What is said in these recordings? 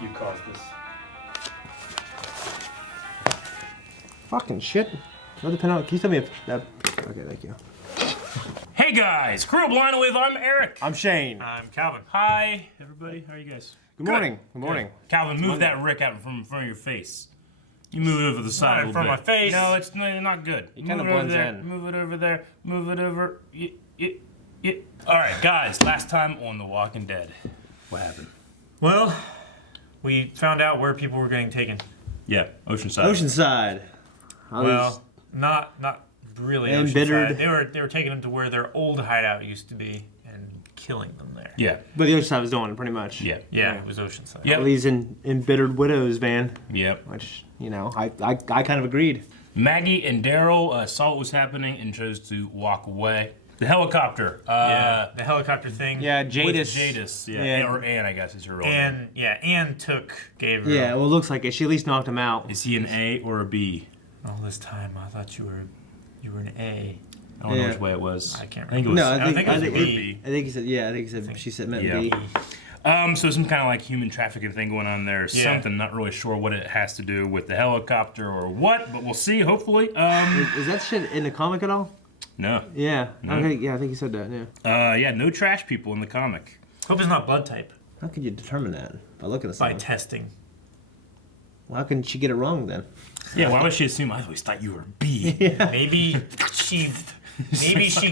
You caused this. Fucking shit. Another penalty. Can you tell me if that... Okay, thank you. Hey guys, Crew Blind Wave, I'm Eric. I'm Shane. I'm Calvin. Hi, everybody. How are you guys? Good morning. Good morning. Calvin, move that Rick out from in front of your face. You move it over the side a little bit. in front of my face. No, it's not good. It kind of blends in. Move it over there. Move it over. All right, guys. Last time on The Walking Dead, what happened? Well, we found out where people were getting taken. Yeah, Oceanside. Oceanside. Well, not really Embittered. Oceanside. They were taking them to where their old hideout used to be and killing them there. Yeah. But the Oceanside was doing it pretty much. Yeah. Yeah, it was Oceanside. Yep. All these embittered widows, man. Yep. Which, you know, I kind of agreed. Maggie and Daryl saw what was happening and chose to walk away. The helicopter. Yeah, the helicopter thing. Yeah, With Jadis. Jadis. Yeah. Yeah. Or Ann, I guess is her real name. Anne took Gabriel. Yeah, well, it looks like it. She at least knocked him out. Is he an A or a B? All this time, I thought you were an A. I don't know Yeah. which way it was. I can't I think it was. No, I think it was a B. I think he said, yeah, I think he said, she said meant Yeah. B. So some kind of like human trafficking thing going on there. Yeah. Something, not really sure what it has to do with the helicopter or what, but we'll see, hopefully. Is that shit in the comic at all? No. Yeah. Okay, yeah, I think he said that, yeah. Yeah, no trash people in the comic. Hope it's not blood type. How could you determine that? By looking at By something? testing. Well, how can she get it wrong then? Yeah, why would she assume? I always thought you were B. Maybe she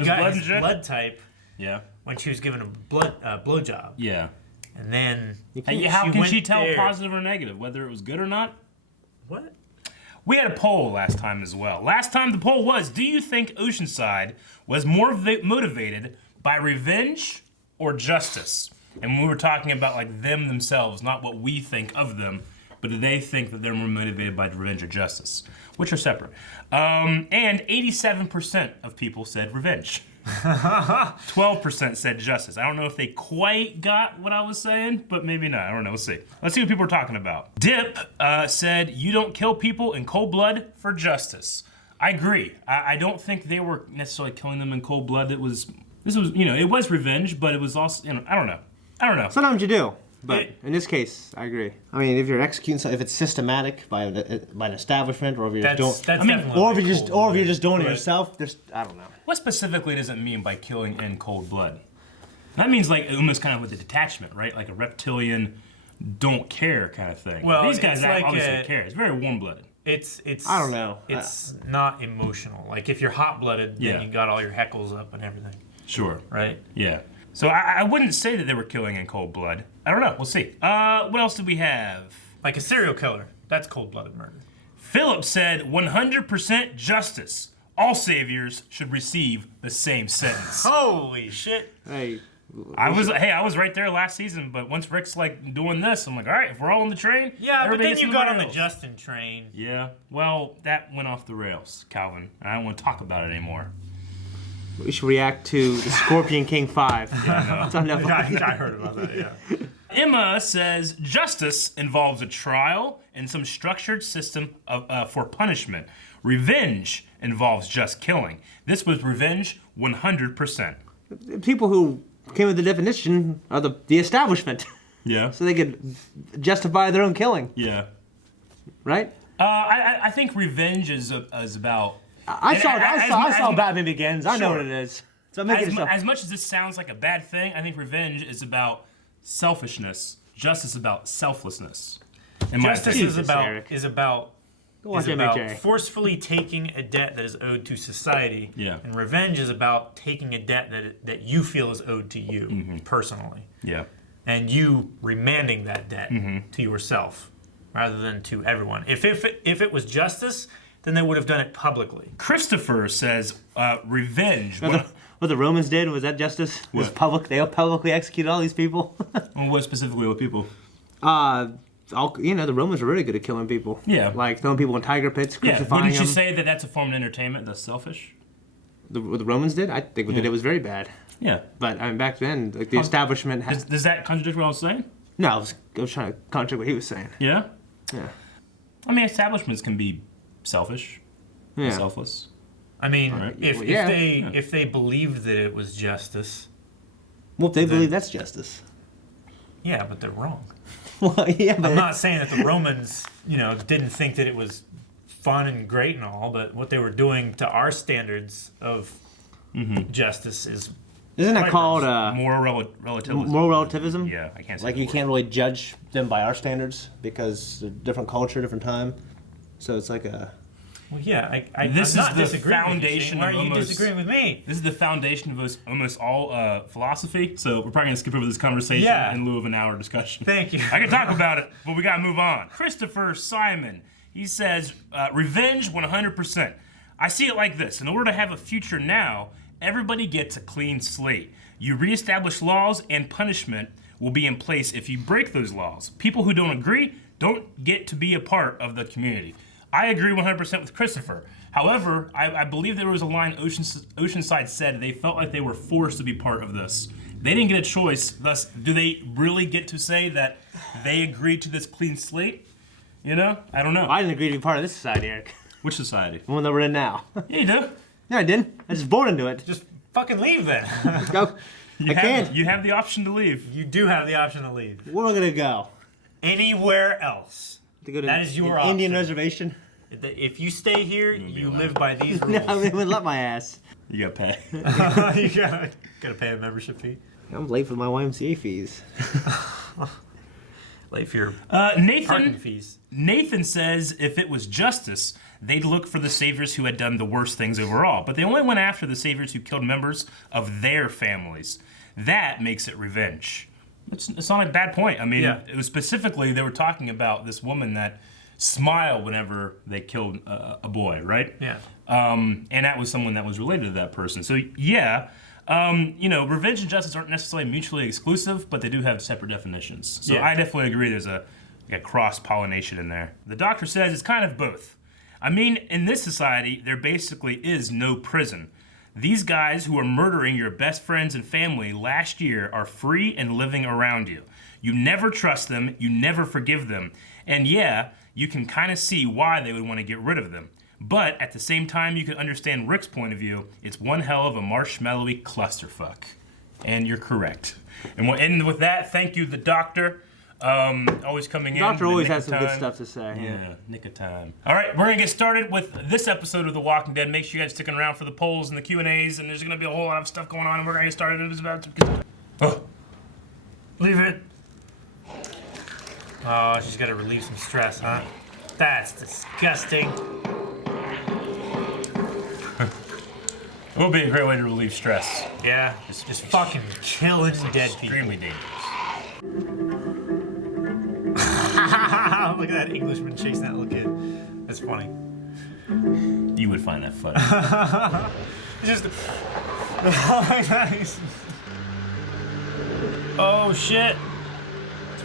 got blood his shit? blood type Yeah. when she was given a blowjob, Yeah. and then How can went she tell there. positive or negative, whether it was good or not? What? We had a poll last time as well. Last time the poll was, do you think Oceanside was more motivated by revenge or justice? And we were talking about like them themselves, not what we think of them, but do they think that they're more motivated by revenge or justice, which are separate. And 87% of people said revenge. 12% said justice. I don't know if they quite got what I was saying, but maybe not. I don't know. We'll see. Let's see what people are talking about. Dip said, you don't kill people in cold blood for justice. I agree. I don't think they were necessarily killing them in cold blood. This was, it was revenge, but it was also, I don't know. Sometimes you do. But in this case, I agree. I mean, if you're executing, if it's systematic by an establishment, or if you're just doing, or if you're just doing it yourself, I don't know. What specifically does it mean by killing in cold blood? That means like almost kind of with a detachment, right? Like a reptilian, don't care kind of thing. Well, these guys it's like obviously care. It's very warm-blooded. It's I don't know. It's not emotional. Like if you're hot-blooded, Yeah. then you got all your heckles up and everything, Sure. right? Yeah. So I wouldn't say that they were killing in cold blood. I don't know. We'll see. What else did we have? Like a serial killer. That's cold-blooded murder. Philip said 100% justice. All saviors should receive the same sentence. Holy shit! Hey, I was right there last season, but once Rick's like doing this, I'm like, all right, if we're all on the train, Yeah, but everybody then gets you the got on the rails. Justin train. Yeah, well, that went off the rails, Calvin. I don't want to talk about it anymore. we should react to the Scorpion King 5. It's on Netflix. I heard about that. Yeah. Emma says justice involves a trial and some structured system for punishment. Revenge involves just killing. This was revenge 100%. People who came with the definition are the establishment, Yeah. so they could justify their own killing, Yeah. right? I think revenge is about... I saw Batman Begins. I know Sure. what it is. So make it As much as this sounds like a bad thing, I think revenge is about selfishness. Justice is about selflessness. In my Justice opinion. is about watch MHA. forcefully taking a debt that is owed to society. Yeah. And revenge is about taking a debt that you feel is owed to you personally. Yeah. And you remanding that debt to yourself rather than to everyone. If it was justice, then they would have done it publicly. Christopher says revenge. What the Romans did, was that justice? Was What? public? They publicly executed all these people? What specifically with people? The Romans were really good at killing people. Yeah. Like throwing people in tiger pits, Yeah. crucifying Wouldn't you them. say that that's a form of entertainment that's selfish? What the Romans did? I think what they did was very bad. Yeah. But I mean, back then, like the establishment had... Does that contradict what I was saying? No, I was trying to contradict what he was saying. Yeah. Yeah. I mean, establishments can be selfish, Yeah. selfless. I mean, Alright. if they believed that it was justice, Well, if they believe that's justice. yeah, but they're wrong. Well, yeah, but I'm not saying that the Romans, didn't think that it was fun and great and all, but what they were doing to our standards of justice is. Isn't that called moral relativism? Moral relativism? Yeah, I can't say like you can't really judge them by our standards because they're different culture, different time. So it's like a. Well, yeah, this I'm not is the foundation. Why are you disagreeing with me? This is the foundation of almost all philosophy. So we're probably gonna skip over this conversation in lieu of an hour discussion. Thank you. I can talk about it, but we gotta move on. Christopher Simon, he says, revenge 100%. I see it like this: in order to have a future now, everybody gets a clean slate. You reestablish laws, and punishment will be in place if you break those laws. People who don't agree don't get to be a part of the community. I agree 100% with Christopher. However, I believe there was a line Oceanside said they felt like they were forced to be part of this. They didn't get a choice. Thus, do they really get to say that they agreed to this clean slate? I don't know. I didn't agree to be part of this society, Eric. Which society? The one that we're in now. Yeah, you do. No, I didn't. I just born into it. Just fucking leave then. Go. I can't. You have the option to leave. You do have the option to leave. Where am I gonna go? Anywhere else. To go to that is your option. Indian reservation. If you stay here, you live by these rules. No, they would let my ass. You gotta pay. You gotta pay a membership fee. I'm late for my YMCA fees. Late for your parking fees. Nathan says if it was justice, they'd look for the saviors who had done the worst things overall. But they only went after the saviors who killed members of their families. That makes it revenge. It's not a bad point. I mean, it was specifically, they were talking about this woman that smiled whenever they killed a boy, right? Yeah. And that was someone that was related to that person. So, yeah. Revenge and justice aren't necessarily mutually exclusive, but they do have separate definitions. So I definitely agree there's a cross-pollination in there. The doctor says it's kind of both. I mean, in this society, there basically is no prison. These guys who are murdering your best friends and family last year are free and living around you. You never trust them, you never forgive them, and you can kind of see why they would want to get rid of them. But at the same time, you can understand Rick's point of view. It's one hell of a marshmallowy clusterfuck. And you're correct. And we'll end with that. Thank you, the doctor. Always coming in. The doctor always has some good stuff to say. Yeah, nick of time. All right, we're going to get started with this episode of The Walking Dead. Make sure you guys are sticking around for the polls and the Q&As, and there's going to be a whole lot of stuff going on, and we're going to get started. It was about to... Leave it. Oh, she's got to relieve some stress, huh? That's disgusting. It would be a great way to relieve stress. Yeah, just fucking killing dead people. Extremely dangerous. Look at that Englishman chasing that little kid. That's funny. You would find that funny. It's just... Oh, shit.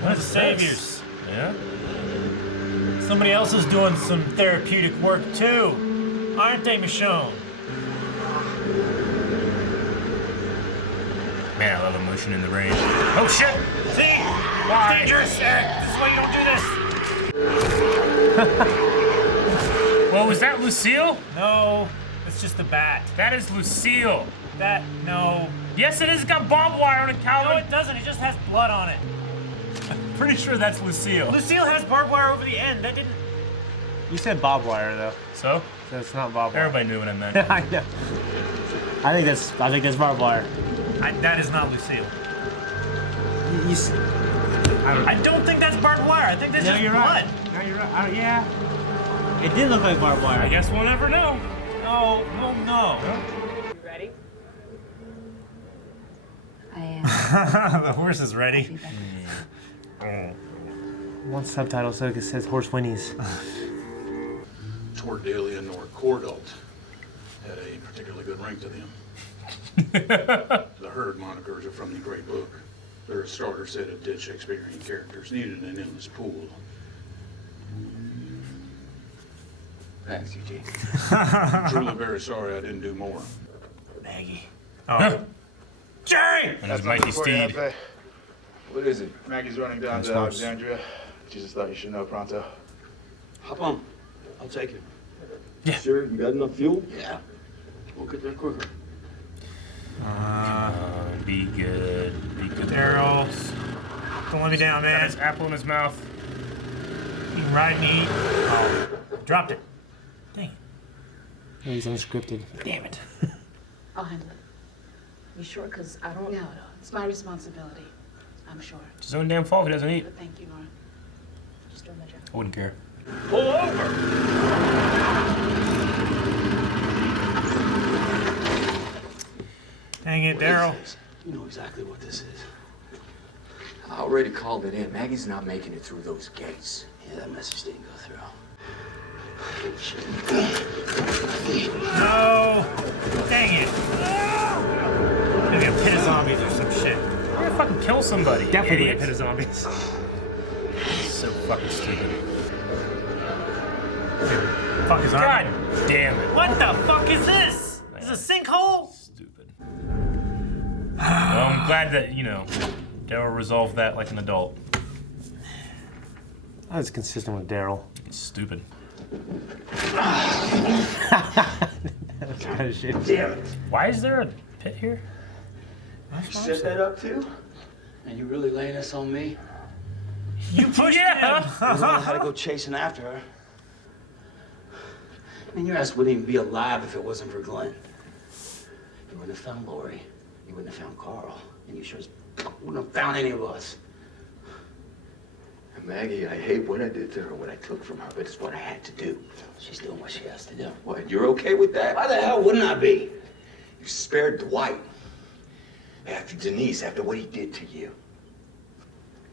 One of the saviors. Yeah? Somebody else is doing some therapeutic work, too. Aren't they, Michonne? Man, I love emotion in the rain. Oh, shit! See? Why? It's dangerous, Eric. This is why you don't do this. Well, was that Lucille? No, it's just a bat. That is Lucille. No. Yes, it is. It's got barbed wire on it, Calvin. No, it doesn't. It just has blood on it. Pretty sure that's Lucille. Lucille has barbed wire over the end. That didn't... You said barbed wire, though. So? So it's not barbed wire. Everybody knew what I meant. I know. I think that's barbed wire. That is not Lucille. I don't think that's barbed wire. I think that's just you're blood. Right. No, you're right. Yeah. It did look like barbed wire. I guess we'll never know. No, we'll know. You ready? I am. The horse is ready. One subtitle so it says horse whinnies. Cordelia nor Cordalt had a particularly good ring to them. The herd monikers are from the Great Book. They're a starter set of dead Shakespearean characters needed an endless pool. Thanks, Eugene. I'm truly very sorry I didn't do more. Maggie. Oh. Jerry! And his mighty steed. What is it? Maggie's running down to Alexandria. She just thought you should know pronto. Hop on. I'll take it. Yeah. Sure, you got enough fuel? Yeah. We'll get there quicker. Be good. Be good. Daryl. Don't let me down, man. Got his apple in his mouth. You can ride me. Oh, dropped it. Dang it. He's unscripted. Damn it. I'll handle it. You sure? Because I don't know. It's my responsibility. I'm sure. It's his own damn fault if he doesn't eat. But thank you, Nora. Just doing my job. I wouldn't care. Pull over! Dang it, Daryl. You know exactly what this is. I already called it in. Maggie's not making it through those gates. Yeah, that message didn't go through. No! Dang it. Maybe a pit of zombies or some shit. I'm gonna fucking kill somebody. Definitely a Idiot. pit of zombies. So fucking stupid. Fuck is God on? damn it. What the fuck is this? Is this a sinkhole? Stupid. Well, I'm glad that, you know, Daryl resolved that like an adult. I was consistent with Daryl. It's stupid. That's kind of shit. Damn it. Why is there a pit here? You set that up too? And you really laying this on me? You pushed You him! don't know how to go chasing after her. I mean, your ass wouldn't even be alive if it wasn't for Glenn. You wouldn't have found Lori. You wouldn't have found Carl. And you sure as fuck wouldn't have found any of us. And Maggie, I hate what I did to her, what I took from her, but it's what I had to do. She's doing what she has to do. What, you're okay with that? Why the hell wouldn't I be? You spared Dwight. After Denise, after what he did to you.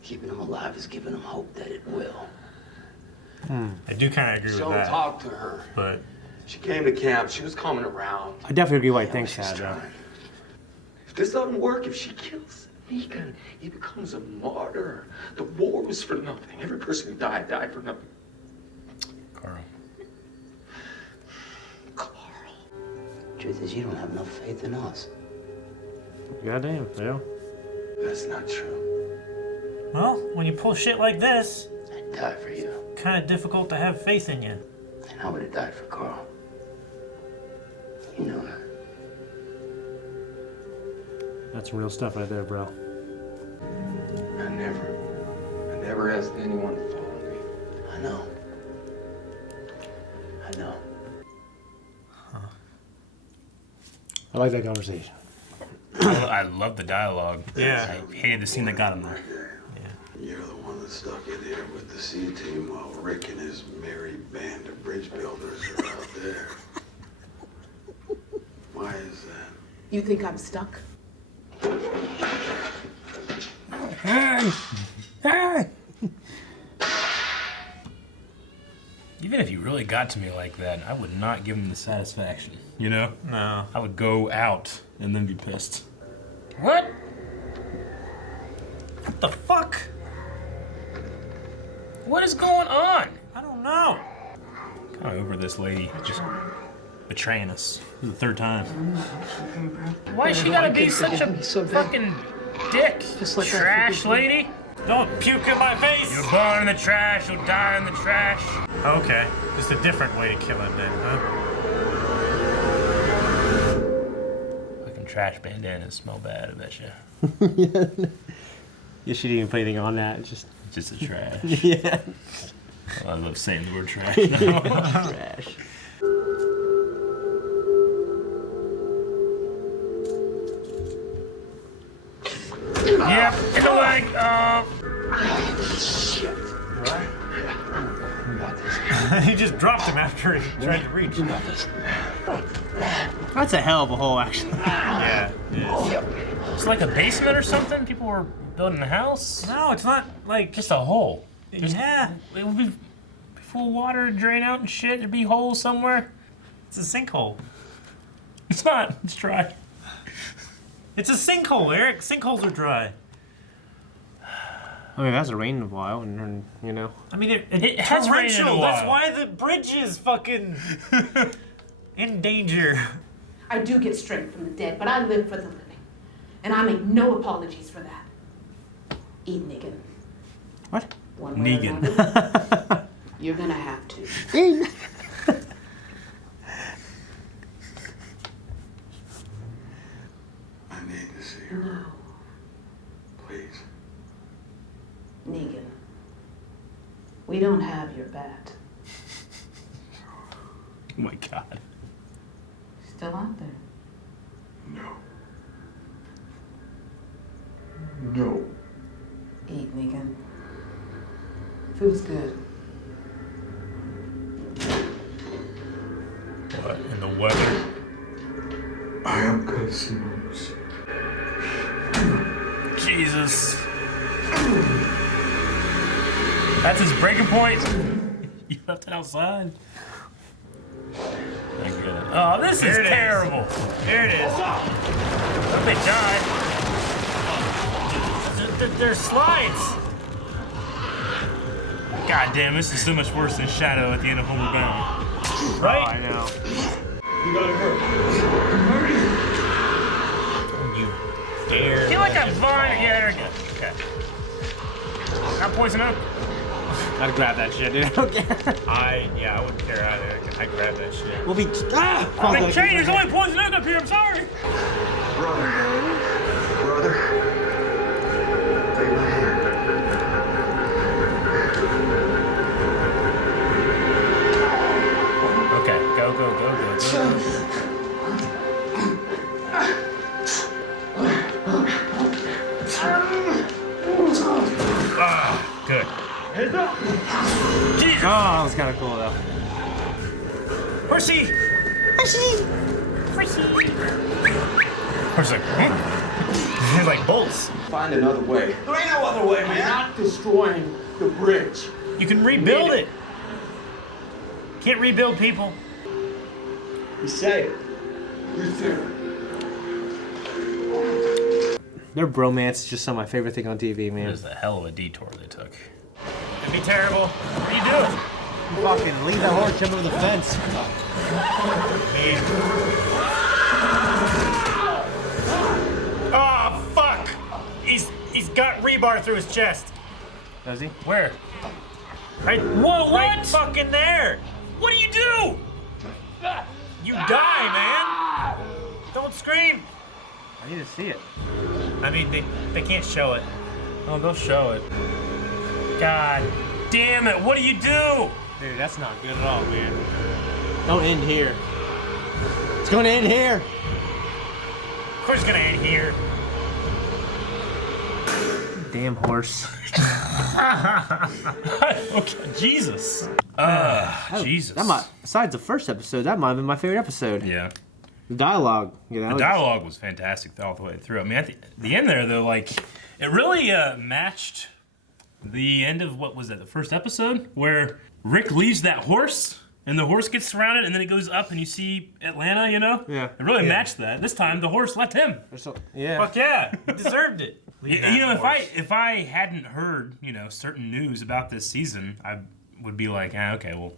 Keeping him alive is giving him hope that it will. I do kind of agree with So that. talk to her. But She came to camp. She was coming around. I definitely agree what he thinks, She's Adrian. trying. If this doesn't work, if she kills Negan, he becomes a martyr. The war was for nothing. Every person who died for nothing. Carl. Carl. Truth is, you don't have enough faith in us. Goddamn, yeah. That's not true. well, when you pull shit like this, I'd die for you. kind of difficult to have faith in you. And I would have died for Carl. You know that. That's some real stuff right there, bro. I never asked anyone to follow me. I know. I know. I like that conversation. I love the dialogue. Yeah. I hated the scene that got him there. You're the one that stuck in there with the C team while Rick and his merry band of bridge builders are out there. Why is that? You think I'm stuck? Hey! Hey! Even if you really got to me like that, I would not give him the satisfaction, you know? No. I would go out and then be pissed. What? What the fuck? What is going on? I don't know. Kind of over this lady just betraying us for the third time. Why she gotta be such a fucking dick? like Trash lady? Don't puke in my face! You're born in the trash, you'll die in the trash. Okay, just a different way to kill him then, huh? Fucking trash bandanas smell bad, I bet you. You shouldn't even put anything on that. It's just Just the trash. yeah. I love saying the word trash now. Trash. Yep, in the leg. Shit. Right? We got this. He just dropped him after he tried to reach. We got this. That's a hell of a hole, actually. Yeah. It's like a basement or something. People were building a house. No, it's not like. Just a hole. Yeah. It would be full of water, drain out and shit. There'd be holes somewhere. It's a sinkhole. It's not. It's dry. It's a sinkhole, Eric. Sinkholes are dry. I mean, it hasn't rained in a while, and you know. I mean, It has rained in a torrential. That's while. why the bridge is fucking in danger. I do get strength from the dead, but I live for the living. And I make no apologies for that. Eat Negan. What? One way or Negan. another. You're gonna have to. I need to see her. No. Please. Negan, we don't have your bat. Oh my God. Still out there. No. Eat, Negan. Food's good. What in the weather? I am consumers. Jesus. That's his breaking point. You left it outside. Thank goodness. Oh, this is terrible. Here it is. Hope they die. There's slides. God damn, this is so much worse than Shadow at the end of Homeward Bound. Right? Oh, I know. You got hurt. You dare. Feel like I'm fine. Yeah, there we go. Okay. Not poison oak. Gotta grab that shit, dude. I don't care. I wouldn't care either. I grab that shit. We'll be. Big Train, there's only poison oak up here. I'm sorry. Brother. Take my hand. Okay, go. Ah, good. Jesus. Oh, that was kind of cool though. Horsey. Horse like, He's like bolts. Find another way. There ain't no other way, man. Not destroying the bridge. You can rebuild it. Can't rebuild people. You say it. You there. Their bromance is just some of my favorite thing on TV, man. It was a hell of a detour they took. It'd be terrible. What are you doing? Fucking leave that horse jump over the fence. Oh fuck! He's got rebar through his chest. Does he? Where? Right. Whoa! What? Right fucking there. What do you do? You die, man. Don't scream. I need to see it. I mean, they can't show it. Oh, they'll show it. God damn it! What do you do? Dude, that's not good at all, man. Don't end here. It's gonna end here. Of course, it's gonna end here. Damn horse. Okay, Jesus. Jesus. Besides the first episode, that might have been my favorite episode. Yeah. The dialogue, you know. The dialogue was fantastic all the way through. I mean, at the end there, though, like, it really matched the end of, what was that, the first episode? Where Rick leaves that horse, and the horse gets surrounded, and then it goes up, and you see Atlanta, you know? Yeah. It really matched that. This time, the horse left him. Yeah. Fuck yeah, he deserved it. You know, if I hadn't heard, you know, certain news about this season, I would be like, okay, well,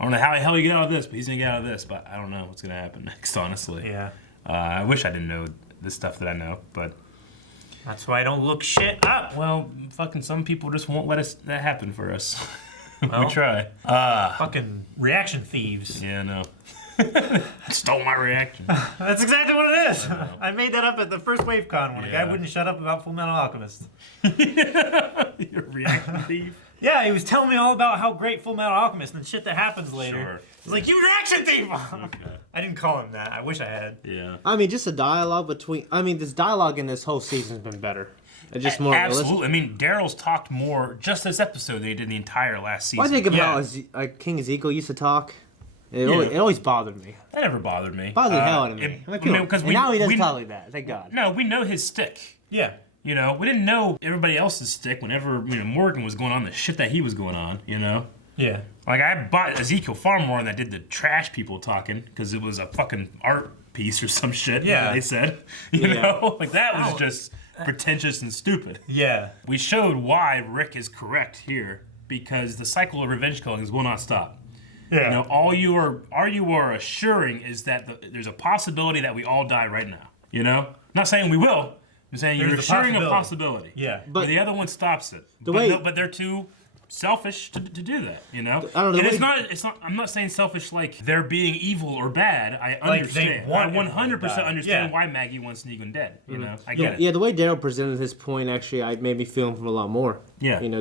I don't know how the hell you get out of this, but he's gonna get out of this. But I don't know what's gonna happen next, honestly. Yeah. I wish I didn't know the stuff that I know, but That's why I don't look shit up. well, fucking some people just won't let that happen for us. Well, We try. Fucking reaction thieves. Yeah, no. Stole my reaction. That's exactly what it is. I made that up at the first WaveCon when a guy Yeah. wouldn't shut up about Full Metal Alchemist. You're a reaction thief. Yeah, he was telling me all about how great Full Metal Alchemist and shit that happens later. Sure. He's like, you reaction thief! Okay. I didn't call him that. I wish I had. Yeah. I mean, just the dialogue between. I mean, this dialogue in this whole season's been better. It's just more Absolutely. I mean, Daryl's talked more just this episode than he did the entire last season. Well, I think about Yeah. how King Ezekiel used to talk. It, Yeah. it always bothered me. That never bothered me. Bothered the hell out of me. It- I'm like, I mean, cool. 'cause And we- now he doesn't we- talk like that. Thank God. No, we know his stick. Yeah. You know, we didn't know everybody else's stick whenever, you know, Morgan was going on the shit that he was going on, you know? Yeah. Like, I bought Ezekiel far more than I did the trash people talking, because it was a fucking art piece or some shit, Yeah. they said. You Yeah. know? Like, that was just pretentious and stupid. Yeah. We showed why Rick is correct here, because the cycle of revenge killings will not stop. Yeah. You know, all you are assuring is that there's a possibility that we all die right now. You know? I'm not saying we will. I'm saying There's you're a assuring a possibility. possibility. Yeah. But the other one stops it. way- But they're too selfish to do that, you know? I don't know. And it's not, I'm not saying selfish like they're being evil or bad. I understand. I 100% understand why Maggie wants Negan dead, you know? I get it. Yeah, the way Daryl presented his point actually made me feel him a lot more. Yeah. You know,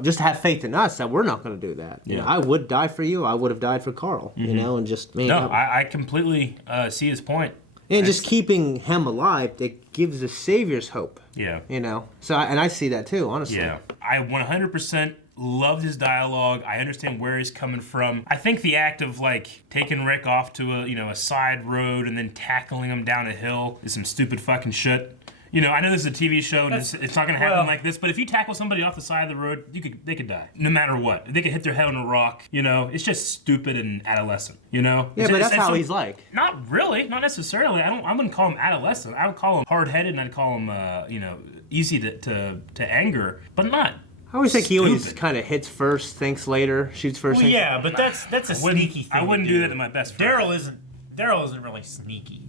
just have faith in us that we're not going to do that. You know, I would die for you. I would have died for Carl, you know, and just, man. No, I completely see his point. And just keeping him alive, it gives the Savior's hope. Yeah. You know? So, and I see that too, honestly. Yeah. I 100% loved his dialogue. I understand where he's coming from. I think the act of like taking Rick off to a side road and then tackling him down a hill is some stupid fucking shit. You know, I know this is a TV show and it's not gonna happen like this, but if you tackle somebody off the side of the road, they could die. No matter what. They could hit their head on a rock, you know? It's just stupid and adolescent, you know? Yeah, but that's how he's like. Not really, not necessarily. I wouldn't call him adolescent. I would call him hard-headed and I'd call him easy to anger, but not I always think he always kind of hits first, thinks later, shoots first. Well, yeah, but that's a sneaky thing. I wouldn't do that to my best friend. Daryl isn't really sneaky.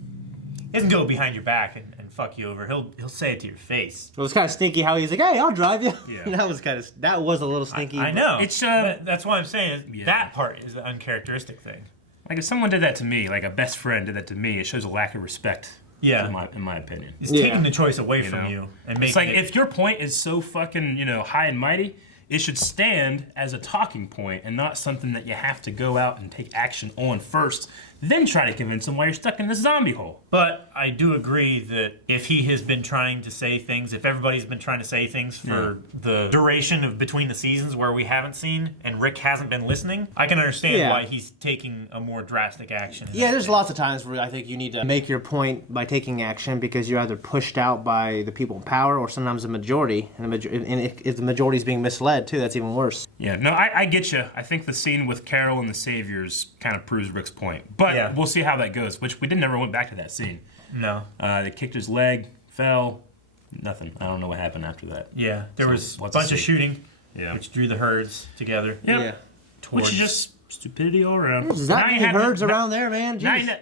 He doesn't go behind your back and fuck you over. He'll say it to your face. It was kind of sneaky how he's like, "Hey, I'll drive you." Yeah. that was a little sneaky. I know. It's but that's why I'm saying that part is the uncharacteristic thing. Like if someone did that to me, like a best friend did that to me, it shows a lack of respect. Yeah. In my opinion. It's taking the choice away from you and making it's like if your point is so fucking high and mighty, it should stand as a talking point and not something that you have to go out and take action on first, then try to convince them why you're stuck in this zombie hole. But I do agree that if he has been trying to say things, if everybody's been trying to say things for the duration of between the seasons where we haven't seen and Rick hasn't been listening, I can understand why he's taking a more drastic action. Yeah, there's lots of times where I think you need to make your point by taking action because you're either pushed out by the people in power or sometimes the majority. And if the majority is being misled too, that's even worse. Yeah, no, I get you. I think the scene with Carol and the Saviors kind of proves Rick's point. But we'll see how that goes, which we never went back to that scene. No. They kicked his leg, fell, nothing. I don't know what happened after that. Yeah, there was a bunch of shooting, which drew the herds together. Yep. Yeah. Which is just stupidity all around. There's not many herds around there, man.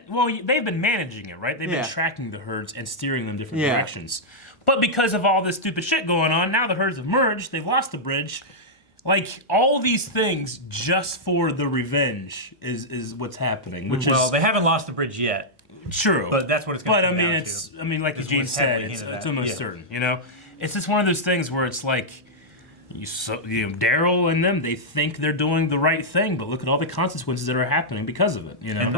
Well, they've been managing it, right? They've been tracking the herds and steering them different directions. But because of all this stupid shit going on, now the herds have merged, they've lost the bridge. Like, all these things just for the revenge is what's happening. They haven't lost the bridge yet. True. But that's what it's going to come down to. I mean, like Eugene said, it's almost certain, you know? It's just one of those things where it's like, Daryl and them, they think they're doing the right thing, but look at all the consequences that are happening because of it, you know? And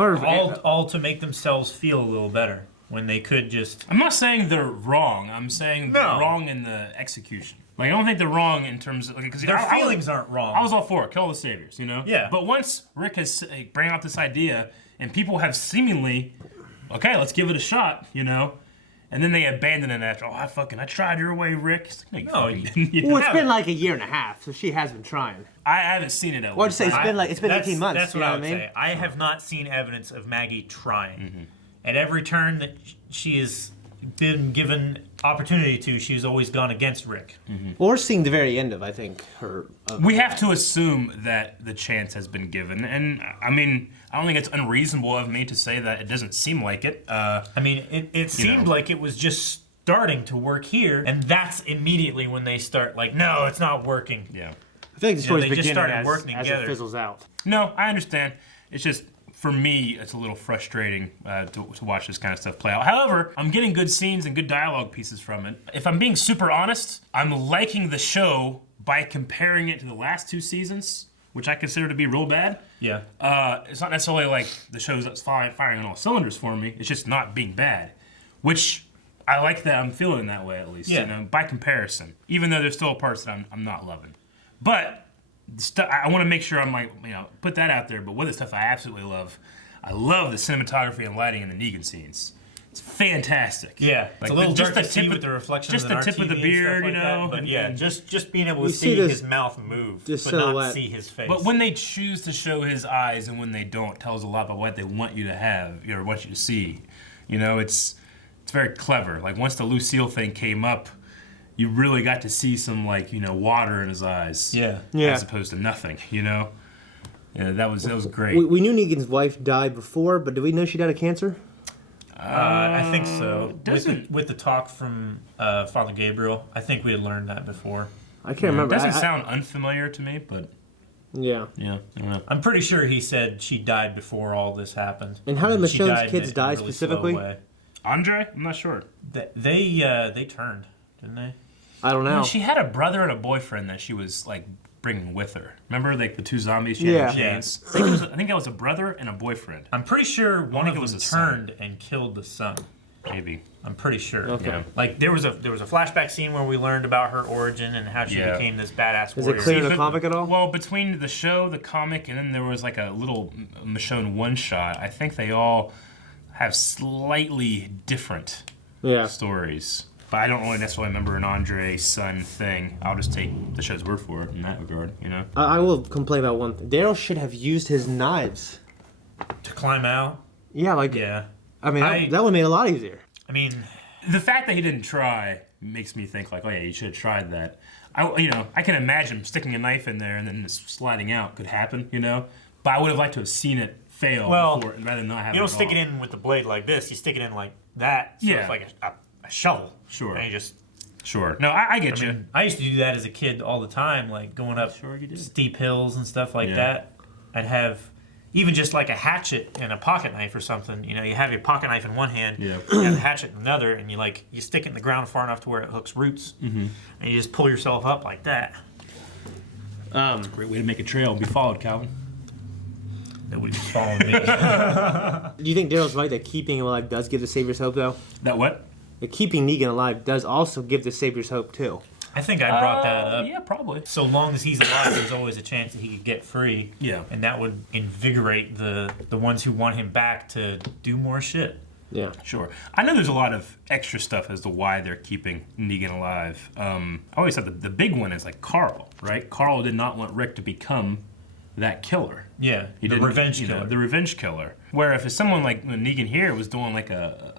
all to make themselves feel a little better when they could just... I'm not saying they're wrong. I'm saying they're wrong in the execution. Like, I don't think they're wrong in terms of... Because their feelings aren't wrong. I was all for it. Kill the Saviors, you know? Yeah. But once Rick has bring out this idea, and people have seemingly, okay, let's give it a shot, you know? And then they abandon it after, I tried your way, Rick. It's like, no, you fucking didn't. Well, it's been like a year and a half, so she has been trying. I haven't seen it at least. Say it's been 18 months. That's what I would say. I have not seen evidence of Maggie trying. Mm-hmm. At every turn that she has been given opportunity to, she's always gone against Rick. Mm-hmm. Or seeing the very end of, I think, her... we have to assume that the chance has been given, and I mean, I don't think it's unreasonable of me to say that it doesn't seem like it. I mean, it seemed like it was just starting to work here, and that's immediately when they start like, no, it's not working. Yeah. I feel like the story's beginning as it fizzles out. No, I understand. It's just... For me, it's a little frustrating to watch this kind of stuff play out. However, I'm getting good scenes and good dialogue pieces from it. If I'm being super honest, I'm liking the show by comparing it to the last two seasons, which I consider to be real bad. Yeah. It's not necessarily like the show's that's firing on all cylinders for me. It's just not being bad, which I like that I'm feeling that way at least. Yeah. You know, by comparison, even though there's still parts that I'm not loving, but. I want to make sure I'm like, put that out there, but one of the stuff I absolutely love, I love the cinematography and lighting in the Negan scenes. It's fantastic. Yeah, it's like, a little just dark the to see tip with the reflection just of the tip of the beard, that, but yeah, just being able to see his mouth move, but not see his face. But when they choose to show his eyes and when they don't, tells a lot about what they want you to have or want you to see. You know, it's very clever. Like once the Lucille thing came up, you really got to see some water in his eyes. Yeah. As opposed to nothing, you know? Yeah, that was great. We knew Negan's wife died before, but did we know she died of cancer? I think so. With the talk from Father Gabriel, I think we had learned that before. I can't remember. It doesn't sound unfamiliar to me, but yeah. I don't know. I'm pretty sure he said she died before all this happened. And how did She Michonne's died kids in a die really specifically? slow way. Andre? I'm not sure. They turned, didn't they? I don't know. No, she had a brother and a boyfriend that she was like bringing with her. Remember, like the two zombies she had in chains? I think that was a brother and a boyfriend. I'm pretty sure one of them was a turned and killed the son. Maybe. I'm pretty sure. Okay. Yeah. Like there was a flashback scene where we learned about her origin and how she became this badass Is warrior. it clear in the comic at all? Well, between the show, the comic, and then there was like a little Michonne one-shot, I think they all have slightly different stories. But I don't really necessarily remember an Andre son thing. I'll just take the show's word for it in that regard, you know? I will complain about one thing. Daryl should have used his knives. To climb out. Yeah, like... Yeah. I mean, that would make it a lot easier. I mean... The fact that he didn't try makes me think like, oh yeah, you should have tried that. I can imagine sticking a knife in there and then just sliding out could happen, you know? But I would have liked to have seen it fail before rather than not have it. You don't stick it in with the blade like this. You stick it in like that. So it's like a shovel. Sure. And you just... Sure. No, I get you. Mean, I used to do that as a kid all the time, like going up steep hills and stuff like that. I'd have even just like a hatchet and a pocket knife or something. You know, you have your pocket knife in one hand, you have the hatchet in another, and you stick it in the ground far enough to where it hooks roots, and you just pull yourself up like that. It's a great way to make a trail and be followed, Calvin. Nobody's following me. Do you think Daryl's right that keeping him alive does give the Saviors hope, though? That what? That keeping Negan alive does also give the Saviors hope, too. I think I brought that up. Yeah, probably. So long as he's alive, there's always a chance that he could get free. Yeah. And that would invigorate the ones who want him back to do more shit. Yeah. Sure. I know there's a lot of extra stuff as to why they're keeping Negan alive. I always thought the big one is like Carl, right? Carl did not want Rick to become that killer. Yeah, He the didn't, revenge you know, killer. the revenge killer. Where if it's someone like Negan here was doing like a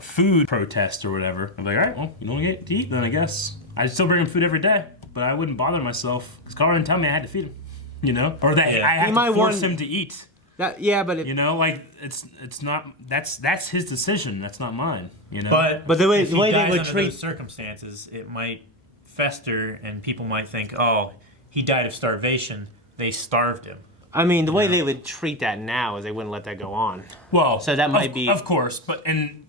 food protest or whatever, I'm like, all right, well, you don't get to eat then, I guess. I'd still bring him food every day, but I wouldn't bother myself because Carl didn't tell me I had to feed him, you know, or that I had to force him to eat. But you know, like it's not that's his decision. That's not mine. You know. But the way if they would under treat those circumstances, it might fester, and people might think, oh, he died of starvation. They starved him. I mean, the way they would treat that now is they wouldn't let that go on. Well, so that might be, of course, but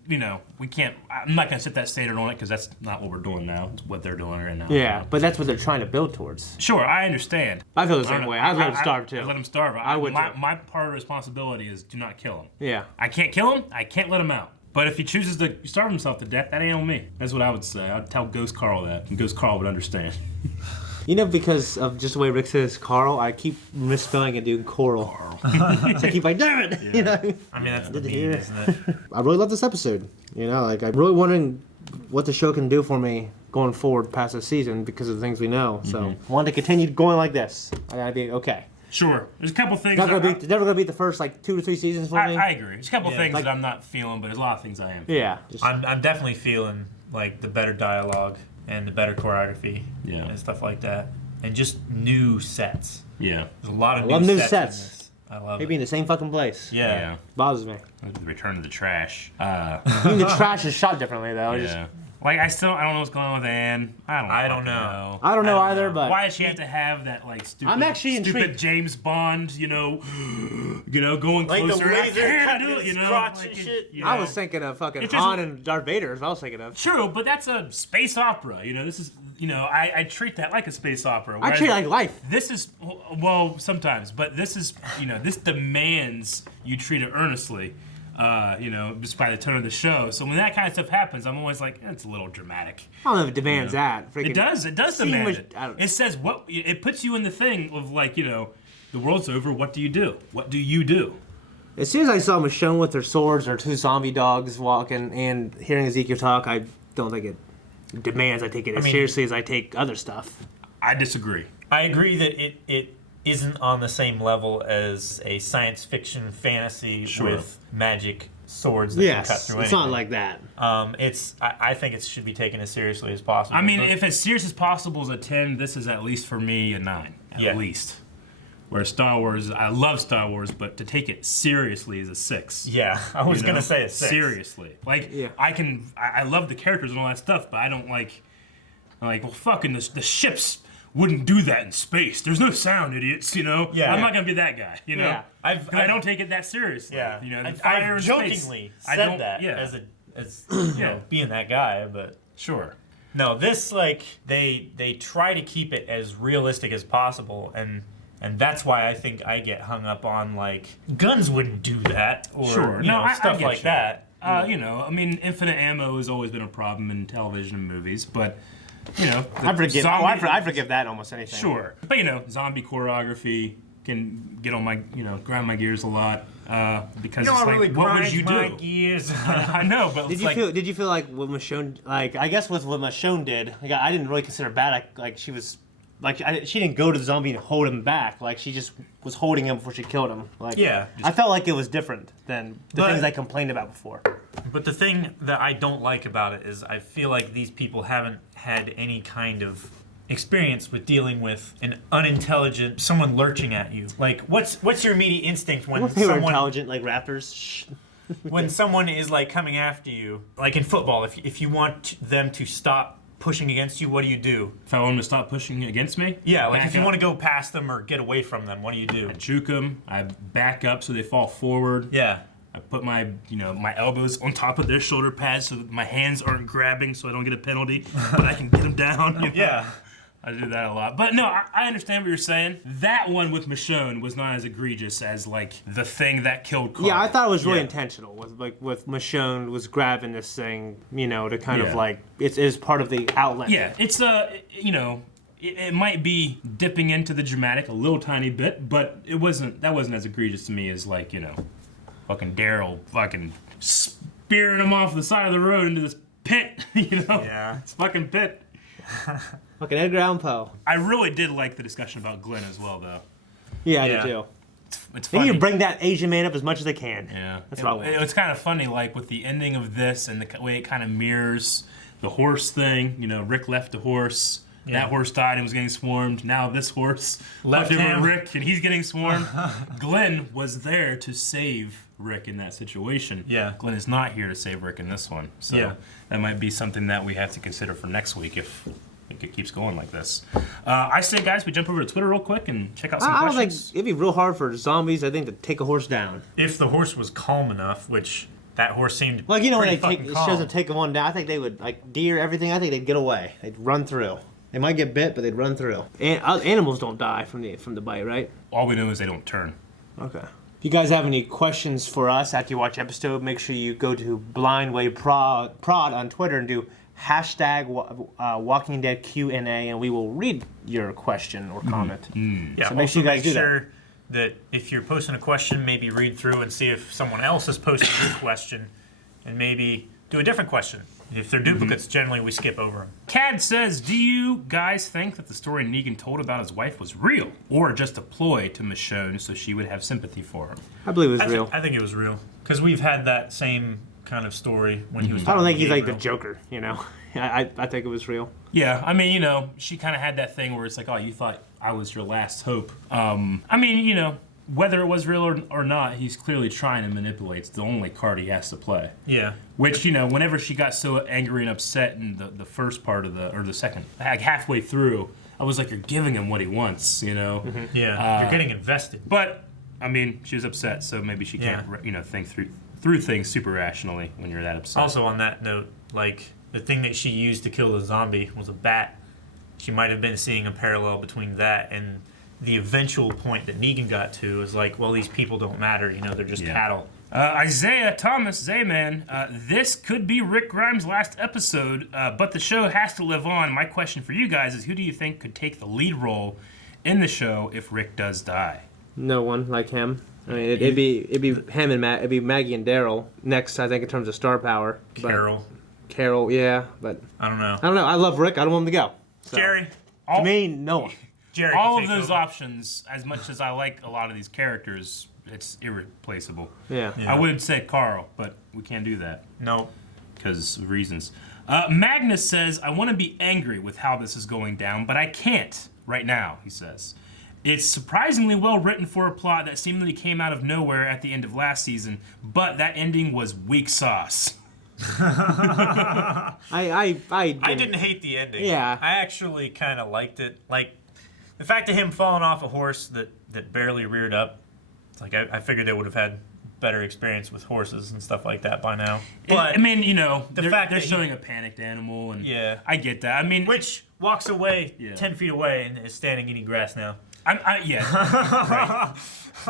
you know, we can't. I'm not gonna set that standard on it because that's not what we're doing now. It's what they're doing right now. Yeah, but that's what they're trying to build towards. Sure, I understand. I feel the same way. I'd let him starve too. I'd let him starve. I would. My part of the responsibility is do not kill him. Yeah. I can't kill him. I can't let him out. But if he chooses to starve himself to death, that ain't on me. That's what I would say. I'd tell Ghost Carl that, and Ghost Carl would understand. You know, because of just the way Rick says Carl, I keep misspelling it, doing Coral. So I keep like, damn it! Yeah. You know? I mean, that's the meme, isn't it? I really love this episode. You know, like, I'm really wondering what the show can do for me going forward past this season because of the things we know. So I want to continue going like this. I gotta be okay. Sure. There's a couple things. Never gonna beat the first, like, 2 to 3 seasons for me. I agree. There's a couple things like, that I'm not feeling, but there's a lot of things I am. Yeah. I'm definitely feeling like the better dialogue and the better choreography and stuff like that. And just new sets. Yeah. There's a lot of new sets. sets. In this. I love Maybe it. in the same fucking place. Yeah. Bothers me. Return to the trash. Even the trash is shot differently, though. Yeah. Like, I don't know what's going on with Anne. I don't know. I don't know either, but... Why does she have to have that, like, stupid... I'm actually intrigued. James Bond, you know, going like closer. The laser I do it, you know? like and shit. You know? I was thinking of fucking Han and Darth Vader is what I was thinking of. True, but that's a space opera. You know, this is... You know, I treat that like a space opera. I treat it like life. This is... Well, sometimes. But this is... You know, this demands you treat it earnestly. You know, just by the tone of the show. So when that kind of stuff happens, I'm always like, it's a little dramatic. I don't know if it demands that. Freaking it does demand it. It says it puts you in the thing of like, you know, the world's over, what do you do? What do you do? As soon as I saw Michonne with her swords or 2 zombie dogs walking and hearing Ezekiel talk, I don't think it demands I take it as seriously as I take other stuff. I disagree. I agree that it isn't on the same level as a science fiction fantasy with magic swords that can cut through anything. It's not like that. I think it should be taken as seriously as possible. I mean, if as serious as possible is a 10, this is at least for me a 9. At least. Whereas Star Wars, I love Star Wars, but to take it seriously is a 6. Yeah, I was going to say a 6. Seriously. Like, I love the characters and all that stuff, but I don't I'm like, well, fucking the ships wouldn't do that in space. There's no sound, idiots. You know. Yeah. I'm not gonna be that guy. You know. Yeah. I don't take it that seriously. Yeah. You know, the I've fire in jokingly space. said that as you know, being that guy, but sure. No, this they try to keep it as realistic as possible, and that's why I think I get hung up on like guns wouldn't do that or stuff like that. You know, I mean, infinite ammo has always been a problem in television and movies, but you know, I forgive that almost anything. Sure, but you know, zombie choreography can get on my grind my gears a lot because it's like, really what would you do? My gears. I know, but Did you feel like what Michonne, like, I guess with what Michonne did, like, I didn't really consider bad. Like she was, like, she didn't go to the zombie and hold him back. Like, she just was holding him before she killed him. Like, yeah, I felt like it was different than the things I complained about before. But the thing that I don't like about it is I feel like these people haven't had any kind of experience with dealing with an unintelligent someone lurching at you. Like, what's your immediate instinct when They were someone intelligent, like raptors. when someone is like coming after you, like in football, if you want them to stop pushing against you, what do you do? If I want them to stop pushing against me, Yeah, like back if you up. want to go past them or get away from them, what do you do? I juke them. I back up so they fall forward. Yeah. I put my my elbows on top of their shoulder pads so that my hands aren't grabbing, so I don't get a penalty, but I can get them down. You know? Yeah. I do that a lot. But no, I understand what you're saying. That one with Michonne was not as egregious as like the thing that killed Carl. Yeah, I thought it was really intentional. With Michonne was grabbing this thing, to kind of like it is part of the outlet. Yeah, it's it might be dipping into the dramatic a little tiny bit, but that wasn't as egregious to me as like fucking Daryl fucking spearing him off the side of the road into this pit. Yeah. It's fucking pit. Fucking Edgar Allan Poe. I really did like the discussion about Glenn as well, though. Yeah, I did too. It's They funny. need to bring that Asian man up as much as they can. Yeah, That's what I want. It's kind of funny, like with the ending of this and the way it kind of mirrors the horse thing. Rick left the horse. Yeah. That horse died and was getting swarmed. Now this horse Left over him. Rick and he's getting swarmed. Glenn was there to save Rick in that situation. Yeah. Glenn is not here to save Rick in this one. So that might be something that we have to consider for next week if it keeps going like this. I say, guys, we jump over to Twitter real quick and check out some I don't think questions. it'd be real hard for zombies, I think, to take a horse down. If the horse was calm enough, which that horse seemed Like, when pretty it fucking calm. shows them taking one down, I think they would, like, deer, everything, I think they'd get away. They'd run through. They might get bit, but they'd run through. And animals don't die from the bite, right? All we know is they don't turn. Okay. If you guys have any questions for us after you watch the episode, make sure you go to blindwayprod on Twitter and do hashtag Walking Dead Q&A, and we will read your question or comment. Yeah, So make sure you guys do that. sure that if you're posting a question, maybe read through and see if someone else has posted your question, and maybe do a different question. If they're duplicates, generally we skip over them. Cad says, do you guys think that the story Negan told about his wife was real, or just a ploy to Michonne so she would have sympathy for him? I believe it was real. I think it was real, because we've had that same kind of story when he was. I don't think talking he's to like the Gabriel. Joker, I think it was real. Yeah, I mean, she kind of had that thing where it's like, oh, you thought I was your last hope. I mean, whether it was real or not, he's clearly trying to manipulate. It's the only card he has to play. Yeah. Which, whenever she got so angry and upset in the first part of the second, like halfway through, I was like, you're giving him what he wants, Yeah, you're getting invested. But, I mean, she was upset, so maybe she can't, think through things super rationally when you're that upset. Also, on that note, like, the thing that she used to kill the zombie was a bat. She might have been seeing a parallel between that and the eventual point that Negan got to is like, well, these people don't matter, they're just cattle. Isaiah Thomas Zayman, this could be Rick Grimes' last episode, but the show has to live on. My question for you guys is, who do you think could take the lead role in the show if Rick does die? No one like him. I mean, it'd be him and Matt. It'd be Maggie and Daryl next, I think, in terms of star power. Carol, yeah, but I don't know. I love Rick. I don't want him to go. So. Jerry. To me, no one. Jerry All can of take those over. options, as much as I like a lot of these characters, it's irreplaceable. Yeah. I would say Carl, but we can't do that No. because of reasons. Magnus says, I want to be angry with how this is going down, but I can't right now, he says. It's surprisingly well written for a plot that seemingly came out of nowhere at the end of last season, but that ending was weak sauce. I didn't hate the ending. Yeah. I actually kind of liked it. Like, the fact of him falling off a horse that barely reared up, it's like I figured they would have had better experience with horses and stuff like that by now. But I mean, you know, the they're, fact they're that showing a panicked animal, and Yeah. I get that. I mean, which walks away Yeah. 10 feet away and is standing eating grass now. yeah, right.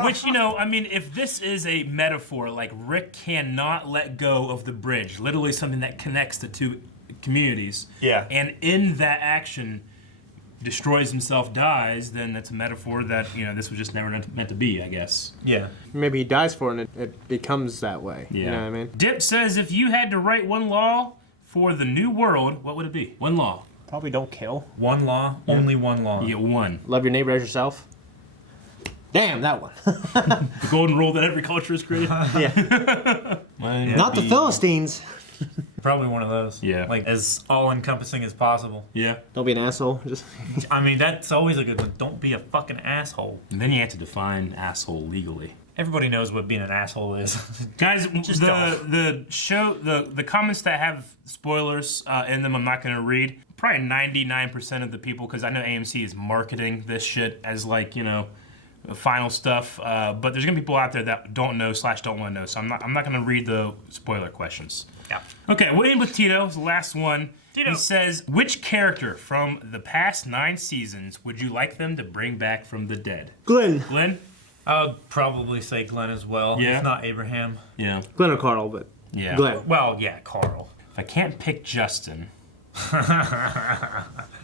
Which, you know, I mean, if this is a metaphor, like Rick cannot let go of the bridge, literally something that connects the two communities. Yeah. And in that action, destroys himself, dies, then that's a metaphor that, you know, this was just never meant to be, I guess. Yeah. Maybe he dies for it and it becomes that way. Yeah. You know what I mean? Dip says, if you had to write one law for the new world, what would it be? One law. Probably don't kill. One law, only one law. You get one. Love your neighbor as yourself. Damn, that one. The golden rule that every culture is created. Yeah. Not the Philistines. Probably one of those. Yeah. Like, as all-encompassing as possible. Yeah. Don't be an asshole. Just I mean, that's always a good one. Don't be a fucking asshole. And then you have to define asshole legally. Everybody knows what being an asshole is. Guys, Just the comments that have spoilers in them, I'm not going to read. Probably 99% of the people, because I know AMC is marketing this shit as, like, you know, final stuff. But there's gonna be people out there that don't know / don't want to know. So I'm not gonna read the spoiler questions. Yeah. Okay, we'll end with Tito. It's the last one. Tito. He says, which character from the past 9 seasons would you like them to bring back from the dead? Glenn. Glenn? I would probably say Glenn as well. Yeah. If not Abraham. Yeah. Glenn or Carl, but Yeah. Glenn. Well, yeah, Carl. If I can't pick Justin.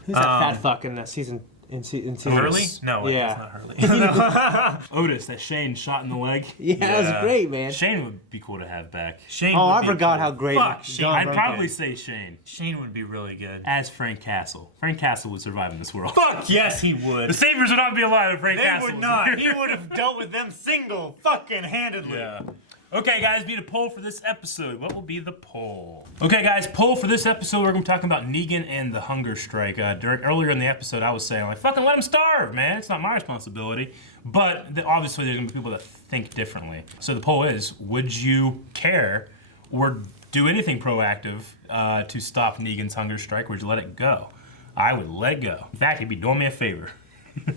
Who's that fat fuck in season? In season? Hurley? No, Yeah. it's not Hurley. Otis, that Shane shot in the leg. Yeah, that was great, man. Shane would be cool to have back. Shane Oh, would I be forgot cool. how great Fuck, Shane. John I'd Brown probably is. say Shane. Shane would be really good. As Frank Castle. Frank Castle would survive in this world. Fuck yes, he would. The Saviors would not be alive if Frank They Castle would was not. here. He would have dealt with them single fucking handedly. Yeah. Okay, guys, be the poll for this episode. What will be the poll? Okay, guys, poll for this episode. We're going to be talking about Negan and the hunger strike. Earlier in the episode, I was saying, like, fucking let him starve, man. It's not my responsibility. But obviously, there's going to be people that think differently. So the poll is, would you care or do anything proactive to stop Negan's hunger strike, or would you let it go? I would let it go. In fact, he'd be doing me a favor.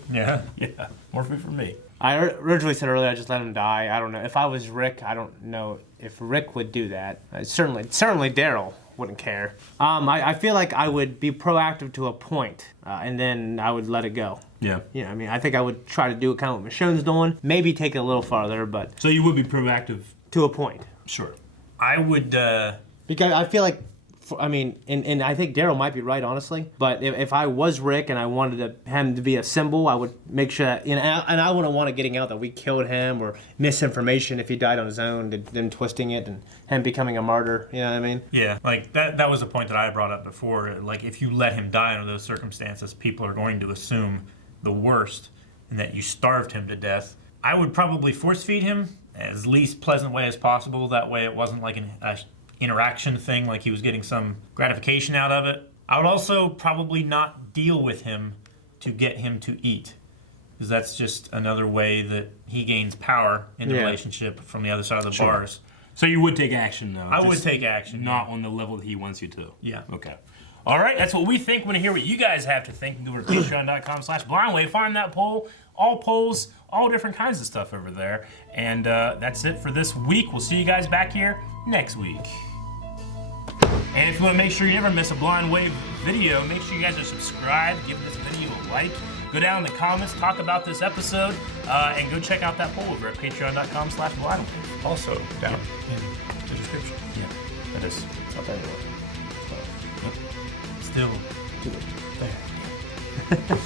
Yeah. Yeah, more food for me. I originally said earlier I just let him die. I don't know. If I was Rick, I don't know if Rick would do that. Certainly Daryl wouldn't care. I feel like I would be proactive to a point, and then I would let it go. Yeah. Yeah, I mean, I think I would try to do it kind of what Michonne's doing. Maybe take it a little farther, but So you would be proactive? to a point. Sure. I would, Because I feel like, and I think Daryl might be right, honestly. But if I was Rick and I wanted him to be a symbol, I would make sure that, and I wouldn't want it getting out that we killed him or misinformation if he died on his own, them twisting it and him becoming a martyr. You know what I mean? yeah, like that was a point that I brought up before. Like, if you let him die under those circumstances, people are going to assume the worst and that you starved him to death. I would probably force feed him as least pleasant way as possible. That way it wasn't like an interaction thing, like he was getting some gratification out of it. I would also probably not deal with him to get him to eat, because that's just another way that he gains power in the Yeah. relationship from the other side of the Sure. bars. So you would take action, though? I would just take action. Not on the level that he wants you to? Yeah. Okay. All right, that's what we think. We want to hear what you guys have to think. Go to patreon.com/blindwave. Find that poll. All polls, all different kinds of stuff over there. And that's it for this week. We'll see you guys back here next week. And if you want to make sure you never miss a Blind Wave video, make sure you guys are subscribed, give this video a like, go down in the comments, talk about this episode, and go check out that poll over at patreon.com/blindwave. Also down in the description. Yeah, that is. It's not that anymore. Still Too late. there.